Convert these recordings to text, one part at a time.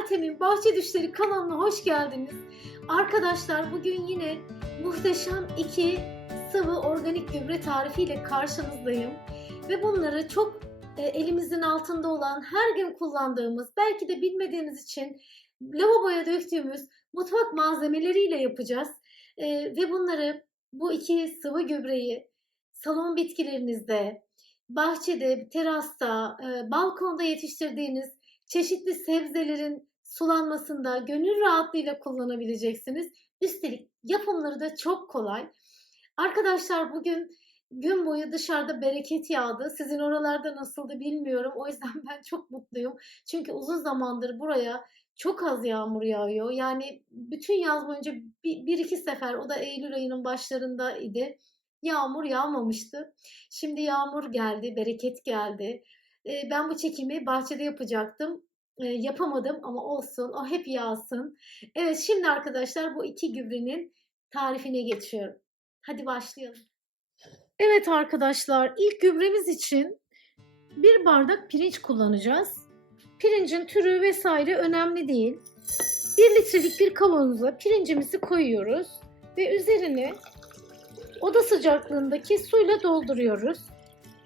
Meltem'in Bahçe Düşleri kanalına hoş geldiniz. Arkadaşlar bugün yine muhteşem iki sıvı organik gübre tarifiyle karşınızdayım. Ve bunları çok e, elimizin altında olan, her gün kullandığımız, belki de bilmediğiniz için lavaboya döktüğümüz mutfak malzemeleriyle yapacağız. E, ve bunları bu iki sıvı gübreyi salon bitkilerinizde, bahçede, terasta, e, balkonda yetiştirdiğiniz çeşitli sebzelerin sulanmasında gönül rahatlığıyla kullanabileceksiniz. Üstelik yapımları da çok kolay. Arkadaşlar bugün gün boyu dışarıda bereket yağdı. Sizin oralarda nasıldı bilmiyorum. O yüzden ben çok mutluyum. Çünkü uzun zamandır buraya çok az yağmur yağıyor. Yani bütün yaz boyunca bir, bir iki sefer o da Eylül ayının başlarında idi. Yağmur yağmamıştı. Şimdi yağmur geldi, bereket geldi. Ben bu çekimi bahçede yapacaktım. Ee, yapamadım ama olsun. O hep yağsın. Evet şimdi arkadaşlar bu iki gübrenin tarifine geçiyorum. Hadi başlayalım. Evet arkadaşlar ilk gübremiz için bir bardak pirinç kullanacağız. Pirincin türü vesaire önemli değil. 1 litrelik bir kavanoza pirincimizi koyuyoruz ve üzerine oda sıcaklığındaki suyla dolduruyoruz.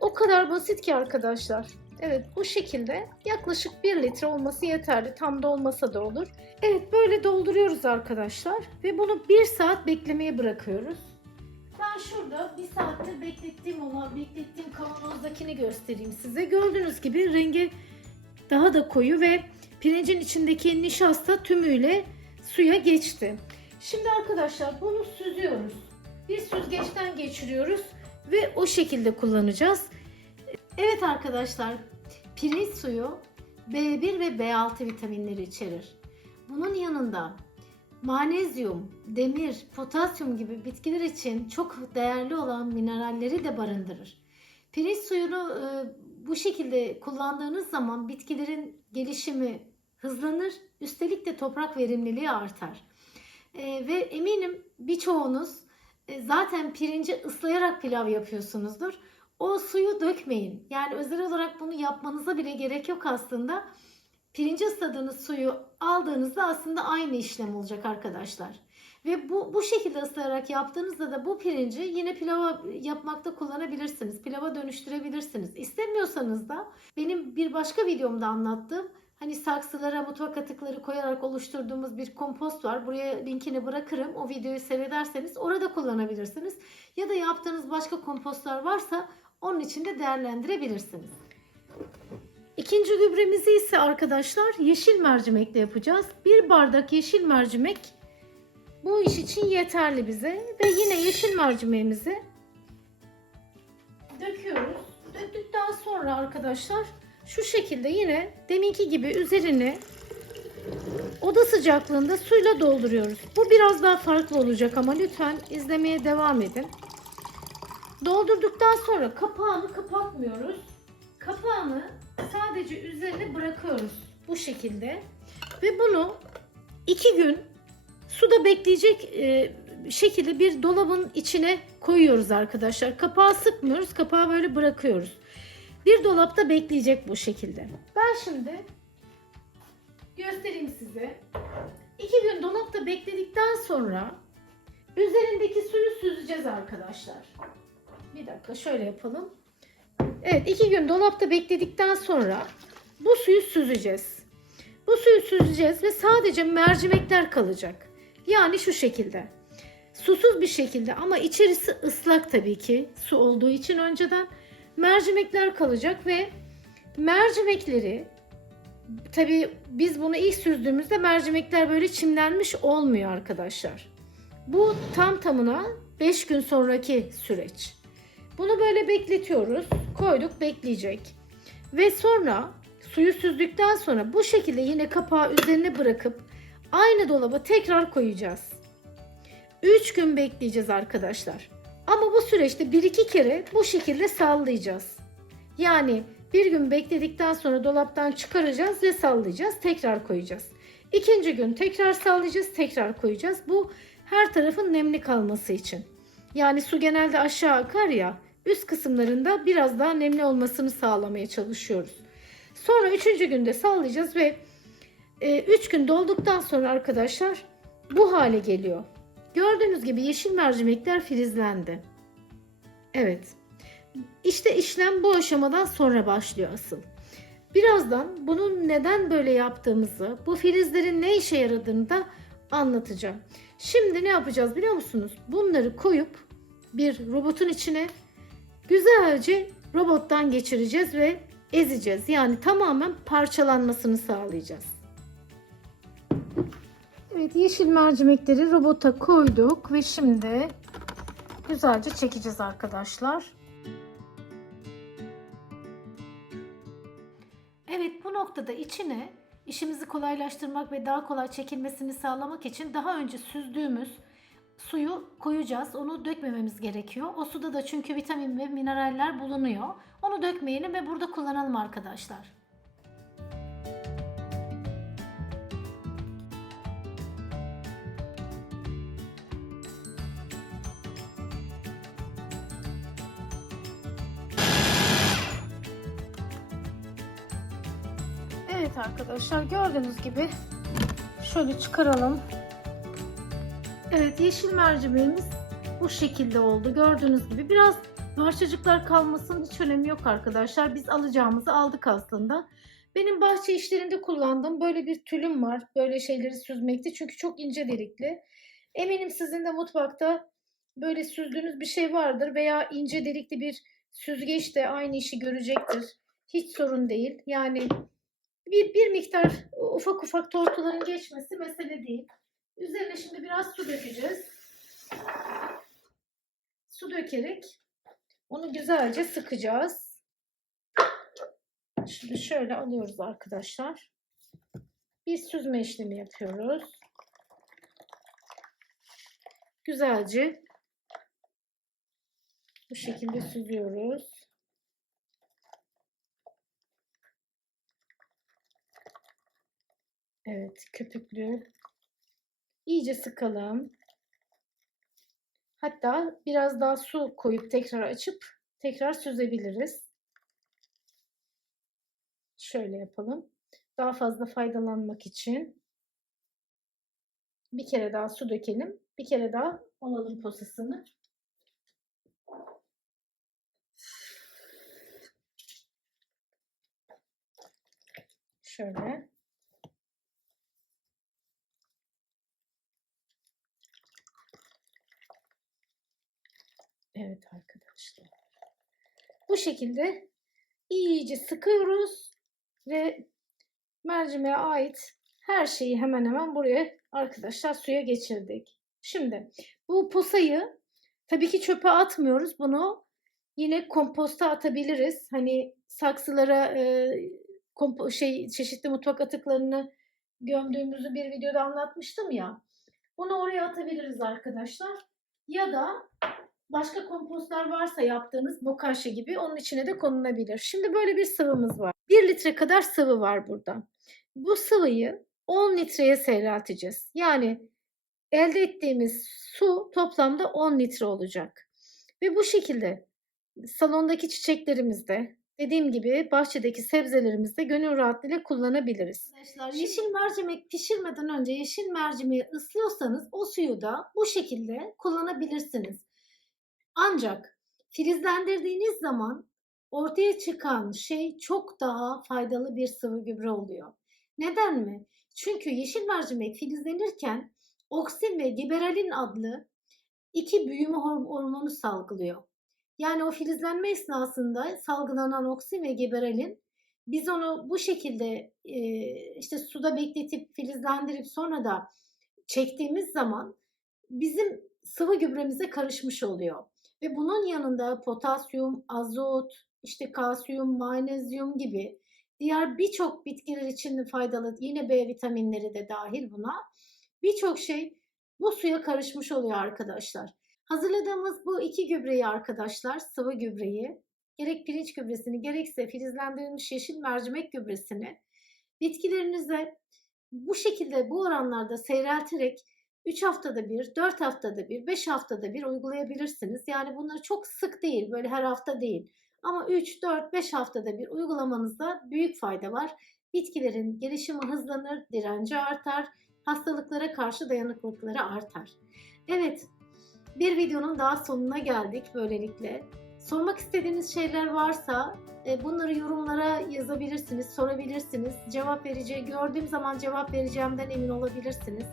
O kadar basit ki arkadaşlar. Evet bu şekilde yaklaşık 1 litre olması yeterli. Tam da olmasa da olur. Evet böyle dolduruyoruz arkadaşlar. Ve bunu 1 saat beklemeye bırakıyoruz. Ben şurada 1 saattir beklettiğim olan beklettiğim kavanozdakini göstereyim size. Gördüğünüz gibi rengi daha da koyu ve pirincin içindeki nişasta tümüyle suya geçti. Şimdi arkadaşlar bunu süzüyoruz. Bir süzgeçten geçiriyoruz ve o şekilde kullanacağız. Evet arkadaşlar, pirinç suyu B1 ve B6 vitaminleri içerir. Bunun yanında manezyum, demir, potasyum gibi bitkiler için çok değerli olan mineralleri de barındırır. Pirinç suyunu e, bu şekilde kullandığınız zaman bitkilerin gelişimi hızlanır, üstelik de toprak verimliliği artar. E, ve eminim birçoğunuz e, zaten pirinci ıslayarak pilav yapıyorsunuzdur o suyu dökmeyin. Yani özel olarak bunu yapmanıza bile gerek yok aslında. Pirinci ısladığınız suyu aldığınızda aslında aynı işlem olacak arkadaşlar. Ve bu, bu şekilde ıslayarak yaptığınızda da bu pirinci yine pilava yapmakta kullanabilirsiniz. Pilava dönüştürebilirsiniz. İstemiyorsanız da benim bir başka videomda anlattığım hani saksılara mutfak atıkları koyarak oluşturduğumuz bir kompost var. Buraya linkini bırakırım. O videoyu seyrederseniz orada kullanabilirsiniz. Ya da yaptığınız başka kompostlar varsa onun için de değerlendirebilirsiniz. İkinci gübremizi ise arkadaşlar yeşil mercimekle yapacağız. Bir bardak yeşil mercimek bu iş için yeterli bize. Ve yine yeşil mercimeğimizi döküyoruz. Döktükten sonra arkadaşlar şu şekilde yine deminki gibi üzerine oda sıcaklığında suyla dolduruyoruz. Bu biraz daha farklı olacak ama lütfen izlemeye devam edin. Doldurduktan sonra kapağını kapatmıyoruz. Kapağını sadece üzerine bırakıyoruz bu şekilde. Ve bunu iki gün suda bekleyecek e, şekilde bir dolabın içine koyuyoruz arkadaşlar. Kapağı sıkmıyoruz. Kapağı böyle bırakıyoruz. Bir dolapta bekleyecek bu şekilde. Ben şimdi göstereyim size. İki gün dolapta bekledikten sonra üzerindeki suyu süzeceğiz arkadaşlar. Bir dakika şöyle yapalım. Evet iki gün dolapta bekledikten sonra bu suyu süzeceğiz. Bu suyu süzeceğiz ve sadece mercimekler kalacak. Yani şu şekilde. Susuz bir şekilde ama içerisi ıslak tabii ki su olduğu için önceden mercimekler kalacak ve mercimekleri tabii biz bunu ilk süzdüğümüzde mercimekler böyle çimlenmiş olmuyor arkadaşlar. Bu tam tamına 5 gün sonraki süreç. Bunu böyle bekletiyoruz. Koyduk bekleyecek. Ve sonra suyu süzdükten sonra bu şekilde yine kapağı üzerine bırakıp aynı dolaba tekrar koyacağız. 3 gün bekleyeceğiz arkadaşlar. Ama bu süreçte 1-2 kere bu şekilde sallayacağız. Yani bir gün bekledikten sonra dolaptan çıkaracağız ve sallayacağız. Tekrar koyacağız. İkinci gün tekrar sallayacağız. Tekrar koyacağız. Bu her tarafın nemli kalması için. Yani su genelde aşağı akar ya üst kısımlarında biraz daha nemli olmasını sağlamaya çalışıyoruz. Sonra üçüncü günde sallayacağız ve 3 gün dolduktan sonra arkadaşlar bu hale geliyor. Gördüğünüz gibi yeşil mercimekler filizlendi. Evet. İşte işlem bu aşamadan sonra başlıyor asıl. Birazdan bunun neden böyle yaptığımızı, bu filizlerin ne işe yaradığını da anlatacağım. Şimdi ne yapacağız biliyor musunuz? Bunları koyup bir robotun içine güzelce robottan geçireceğiz ve ezeceğiz. Yani tamamen parçalanmasını sağlayacağız. Evet yeşil mercimekleri robota koyduk ve şimdi güzelce çekeceğiz arkadaşlar. Evet bu noktada içine işimizi kolaylaştırmak ve daha kolay çekilmesini sağlamak için daha önce süzdüğümüz suyu koyacağız. Onu dökmememiz gerekiyor. O suda da çünkü vitamin ve mineraller bulunuyor. Onu dökmeyelim ve burada kullanalım arkadaşlar. Evet arkadaşlar gördüğünüz gibi şöyle çıkaralım. Evet yeşil mercimeğimiz bu şekilde oldu. Gördüğünüz gibi biraz parçacıklar kalmasının hiç önemi yok arkadaşlar. Biz alacağımızı aldık aslında. Benim bahçe işlerinde kullandığım böyle bir tülüm var. Böyle şeyleri süzmekte çünkü çok ince delikli. Eminim sizin de mutfakta böyle süzdüğünüz bir şey vardır veya ince delikli bir süzgeç de aynı işi görecektir. Hiç sorun değil. Yani bir, bir miktar ufak ufak tortuların geçmesi mesele değil. Üzerine şimdi biraz su dökeceğiz. Su dökerek onu güzelce sıkacağız. Şimdi şöyle alıyoruz arkadaşlar. Bir süzme işlemi yapıyoruz. Güzelce bu şekilde süzüyoruz. Evet, köpüklü. İyice sıkalım. Hatta biraz daha su koyup tekrar açıp tekrar süzebiliriz. Şöyle yapalım. Daha fazla faydalanmak için bir kere daha su dökelim. Bir kere daha alalım posasını. Şöyle. Evet arkadaşlar. Bu şekilde iyice sıkıyoruz ve mercimeğe ait her şeyi hemen hemen buraya arkadaşlar suya geçirdik. Şimdi bu posayı tabii ki çöpe atmıyoruz. Bunu yine komposta atabiliriz. Hani saksılara e, kompo, şey çeşitli mutfak atıklarını gömdüğümüzü bir videoda anlatmıştım ya. Bunu oraya atabiliriz arkadaşlar. Ya da başka kompostlar varsa yaptığınız bokashi gibi onun içine de konulabilir. Şimdi böyle bir sıvımız var. 1 litre kadar sıvı var burada. Bu sıvıyı 10 litreye seyrelteceğiz. Yani elde ettiğimiz su toplamda 10 litre olacak. Ve bu şekilde salondaki çiçeklerimizde dediğim gibi bahçedeki sebzelerimizde gönül rahatlığıyla kullanabiliriz. Arkadaşlar yeşil mercimek pişirmeden önce yeşil mercimeği ıslıyorsanız o suyu da bu şekilde kullanabilirsiniz. Ancak filizlendirdiğiniz zaman ortaya çıkan şey çok daha faydalı bir sıvı gübre oluyor. Neden mi? Çünkü yeşil mercimek filizlenirken oksin ve giberalin adlı iki büyüme hormonu salgılıyor. Yani o filizlenme esnasında salgılanan oksin ve giberalin biz onu bu şekilde e, işte suda bekletip filizlendirip sonra da çektiğimiz zaman bizim sıvı gübremize karışmış oluyor. Ve bunun yanında potasyum, azot, işte kalsiyum, magnezyum gibi diğer birçok bitkiler için faydalı yine B vitaminleri de dahil buna birçok şey bu suya karışmış oluyor arkadaşlar. Hazırladığımız bu iki gübreyi arkadaşlar sıvı gübreyi gerek pirinç gübresini gerekse filizlendirilmiş yeşil mercimek gübresini bitkilerinize bu şekilde bu oranlarda seyrelterek 3 haftada bir, 4 haftada bir, 5 haftada bir uygulayabilirsiniz. Yani bunlar çok sık değil, böyle her hafta değil. Ama 3, 4, 5 haftada bir uygulamanızda büyük fayda var. Bitkilerin gelişimi hızlanır, direnci artar, hastalıklara karşı dayanıklılıkları artar. Evet, bir videonun daha sonuna geldik böylelikle. Sormak istediğiniz şeyler varsa bunları yorumlara yazabilirsiniz, sorabilirsiniz. Cevap vereceği, gördüğüm zaman cevap vereceğimden emin olabilirsiniz.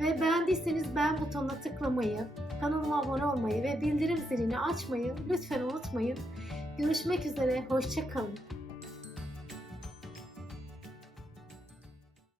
Ve beğendiyseniz beğen butonuna tıklamayı, kanalıma abone olmayı ve bildirim zilini açmayı lütfen unutmayın. Görüşmek üzere, hoşçakalın.